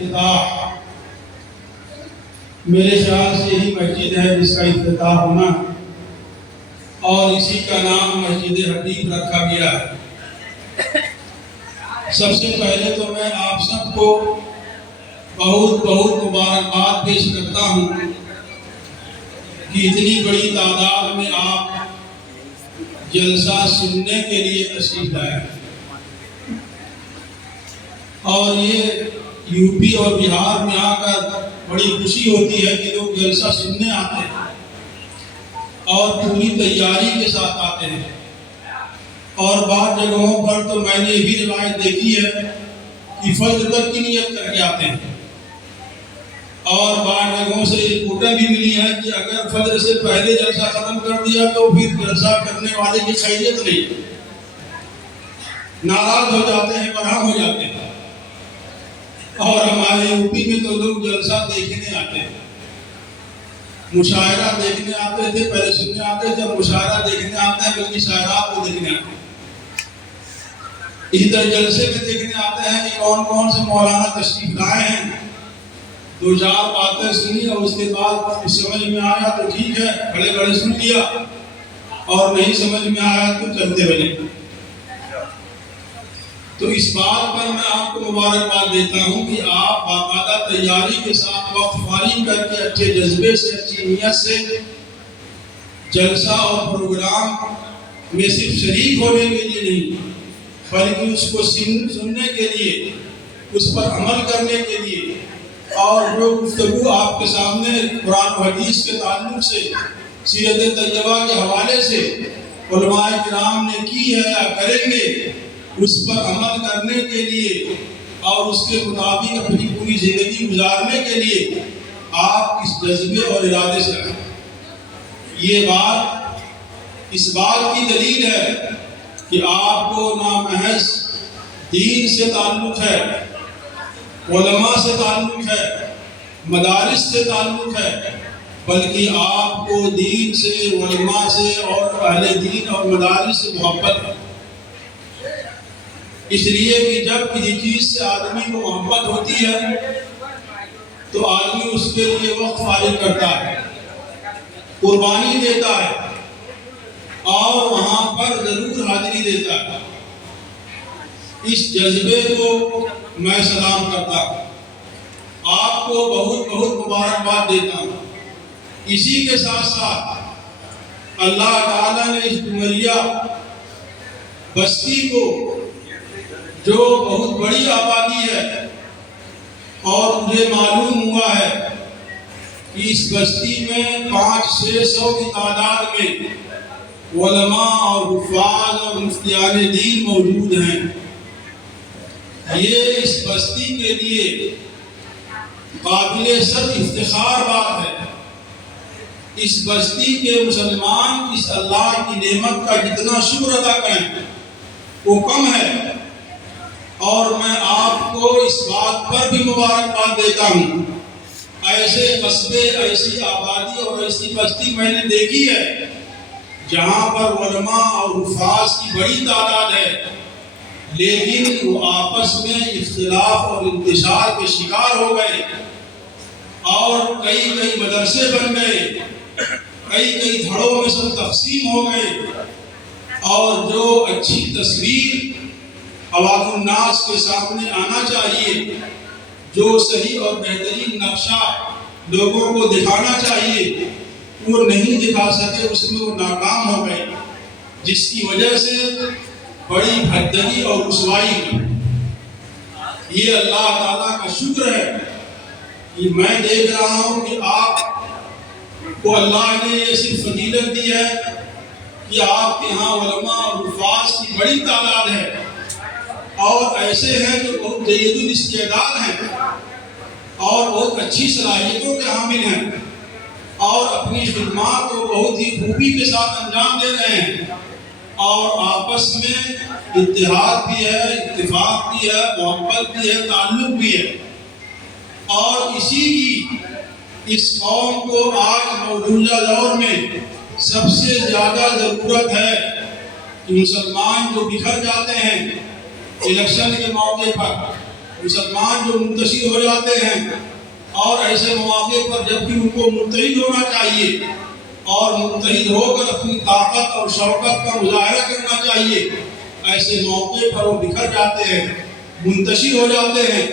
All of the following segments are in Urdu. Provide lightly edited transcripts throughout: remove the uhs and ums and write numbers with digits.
افتتاح میرے خیال سے یہی مسجد ہے جس کا افتتاح ہونا اور اسی کا نام مسجد حبیب رکھا گیا ہے۔ سب سے پہلے تو میں آپ سب کو بہت مبارکباد پیش کرتا ہوں کہ اتنی بڑی تعداد میں آپ جلسہ سننے کے لیے تشریف لائے اور یہ یو پی اور بہار میں آ کر بڑی خوشی ہوتی ہے کہ لوگ جلسہ سننے آتے ہیں اور پوری تیاری کے ساتھ آتے ہیں، اور بعض جگہوں پر تو میں نے یہ بھی روایت دیکھی ہے کہ فجر تک کی نیت کر کے آتے ہیں، اور بعض جگہوں سے رپورٹیں بھی ملی ہیں کہ اگر فجر سے پہلے جلسہ ختم کر دیا تو پھر جلسہ کرنے والے کی خیریت نہیں، ناراض ہو جاتے ہیں، برہم ہو جاتے ہیں۔ اور ہمارے یو پی میں تو لوگ جلسہ دیکھنے آتے ہیں، مشاعرہ دیکھنے آتے تھے، پہلے سننے آتے تھے، مشاعرہ دیکھنے آتے ہیں، بلکہ شاعرات کو دیکھنے آتے ہیں۔ اسی طرح جلسے میں دیکھنے آتے ہیں کہ کون کون سے مولانا تشریف لائے ہیں، دو چار باتیں سنی اور اس کے بعد سمجھ میں آیا تو ٹھیک ہے، کھڑے کھڑے سن لیا، اور نہیں سمجھ میں آیا تو چلتے بنے۔ تو اس بات پر میں آپ کو مبارکباد دیتا ہوں کہ آپ باقاعدہ تیاری کے ساتھ وقت فارغ کر کے اچھے جذبے سے، اچھی نیت سے جلسہ اور پروگرام میں صرف شریک ہونے کے لیے نہیں بلکہ اس کو سننے کے لیے، اس پر عمل کرنے کے لیے، اور جو گفتگو آپ کے سامنے قرآن و حدیث کے تعلق سے، سیرت طیبہ کے حوالے سے علماء کرام نے کی ہے یا کریں گے، اس پر عمل کرنے کے لیے اور اس کے مطابق اپنی پوری زندگی گزارنے کے لیے آپ اس جذبے اور ارادے سے ہیں۔ یہ بات اس بات کی دلیل ہے کہ آپ کو نہ محض دین سے تعلق ہے، علماء سے تعلق ہے، مدارس سے تعلق ہے، بلکہ آپ کو دین سے، علماء سے اور اہل دین اور مدارس سے محبت ہے۔ اس لیے کہ جب کسی چیز سے آدمی کو محبت ہوتی ہے تو آدمی اس کے لیے وقت فارغ کرتا ہے، قربانی دیتا ہے، اور وہاں پر ضرور حاضری دیتا ہے۔ اس جذبے کو میں سلام کرتا ہوں، آپ کو بہت مبارکباد دیتا ہوں۔ اسی کے ساتھ ساتھ اللہ تعالیٰ نے اس ڈومریا بستی کو، جو بہت بڑی آبادی ہے، اور مجھے معلوم ہوا ہے کہ اس بستی میں 500-600 کی تعداد میں علماء اور حفاظ اور مفتیان دین موجود ہیں۔ یہ اس بستی کے لیے قابل سر افتخار بات ہے۔ اس بستی کے مسلمان اس اللہ کی نعمت کا جتنا شکر ادا کریں وہ کم ہے، اور میں آپ کو اس بات پر بھی مبارکباد دیتا ہوں۔ ایسے قصبے، ایسی آبادی اور ایسی بستی میں نے دیکھی ہے جہاں پر علماء اور حفاظ کی بڑی تعداد ہے، لیکن وہ آپس میں اختلاف اور انتشار کے شکار ہو گئے، اور کئی مدرسے بن گئے، کئی دھڑوں میں سب تقسیم ہو گئے، اور جو اچھی تصویر عوام الناس کے سامنے آنا چاہیے، جو صحیح اور بہترین نقشہ لوگوں کو دکھانا چاہیے، وہ نہیں دکھا سکے، اس میں وہ ناکام ہو گئے، جس کی وجہ سے بڑی بھدری اور رسوائی ہوئی۔ یہ اللہ تعالیٰ کا شکر ہے کہ میں دیکھ رہا ہوں کہ آپ کو اللہ نے یہ صرف فضیلت دی ہے کہ آپ کے ہاں علماء اور حفاظ کی بڑی تعداد ہے، اور ایسے ہیں جو بہت جید الاستعداد ہیں اور بہت اچھی صلاحیتوں کے حامل ہیں، اور اپنی خدمات کو بہت ہی خوبی کے ساتھ انجام دے رہے ہیں، اور آپس میں اتحاد بھی ہے، اتفاق بھی ہے، محبت بھی ہے، تعلق بھی ہے۔ اور اسی کی اس قوم کو آج موجودہ دور میں سب سے زیادہ ضرورت ہے کہ مسلمان جو بکھر جاتے ہیں الیکشن کے موقع پر، مسلمان جو منتشر ہو جاتے ہیں اور ایسے مواقع پر جبکہ ان کو متحد ہونا چاہیے اور متحد ہو کر اپنی طاقت اور شوکت کا مظاہرہ کرنا چاہیے، ایسے موقع پر وہ بکھر جاتے ہیں، منتشر ہو جاتے ہیں،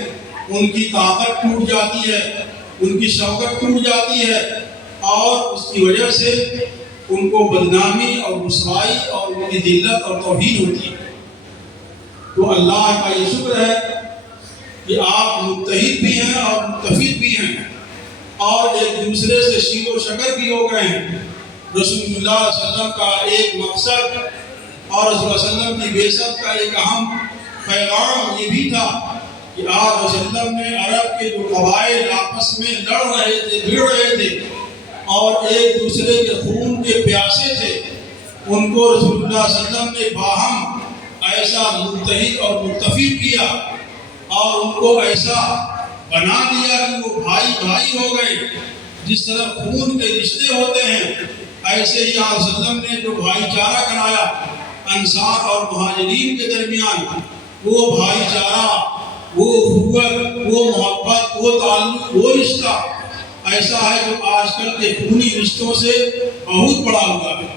ان کی طاقت ٹوٹ جاتی ہے، ان کی شوکت ٹوٹ جاتی ہے اور اس کی وجہ سے ان کو بدنامی اور رسوائی اور ان کی ذلت اور توہین ہوتی ہے۔ تو اللہ کا یہ شکر ہے کہ آپ متحد بھی ہیں اور متفق بھی ہیں اور ایک دوسرے سے شیر و شکر بھی ہو گئے ہیں۔ رسول اللہ صلی اللہ علیہ وسلم کا ایک مقصد اور رسول اللہ صلی اللہ علیہ وسلم کی بعثت کا ایک اہم پیغام یہ بھی تھا کہ آپ رسول اللہ علیہ وسلم نے عرب کے جو قبائل آپس میں لڑ رہے تھے، بھڑ رہے تھے اور ایک دوسرے کے خون کے پیاسے تھے، ان کو رسول اللہ صلی اللہ علیہ وسلم نے باہم ایسا متحد اور متفق کیا اور ان کو ایسا بنا دیا کہ وہ بھائی بھائی ہو گئے۔ جس طرح خون کے رشتے ہوتے ہیں ایسے ہی آپ صلی اللہ علیہ وسلم نے جو بھائی چارہ کرایا انصار اور مہاجرین کے درمیان، وہ بھائی چارہ، وہ اخوت، وہ محبت، وہ تعلق، وہ رشتہ ایسا ہے جو آج کل کے خونی رشتوں سے بہت بڑا ہوا ہے۔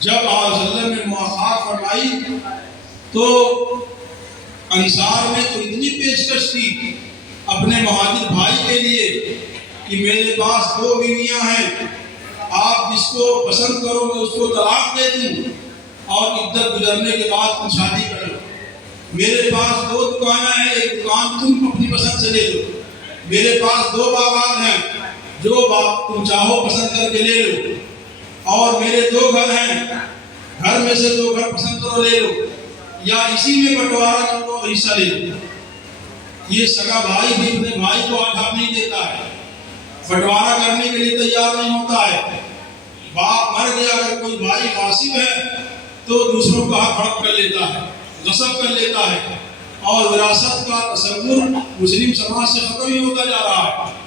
جب آپ صلی اللہ علیہ وسلم نے مواخات فرمائی تو انصار نے تو اتنی پیشکش کی اپنے مہاجر بھائی کے لیے کہ میرے پاس 2 بیویاں ہیں، آپ جس کو پسند کرو میں اس کو طلاق دے دوں اور عدت گزرنے کے بعد تم شادی کر لو۔ میرے پاس 2 دکانیں ہیں، ایک دکان تم اپنی پسند سے لے لو۔ میرے پاس 2 باغات ہیں، جو باغ تم چاہو پسند کر کے لے لو۔ اور میرے 2 گھر ہیں، گھر میں سے 2 گھر پسند کرو لے لو، یا اسی میں بٹوارا کر لو، حصہ لے لو۔ یہ سگا بھائی بھی اپنے بھائی کو حق نہیں دیتا ہے، بٹوارا کرنے کے لیے تیار نہیں ہوتا ہے۔ باپ مر گیا، اگر کوئی بھائی غاصب ہے تو دوسروں کا حق ہڑپ کر لیتا ہے، غصب کر لیتا ہے، اور وراثت کا تصور مسلم سماج سے ختم ہی ہوتا جا رہا ہے۔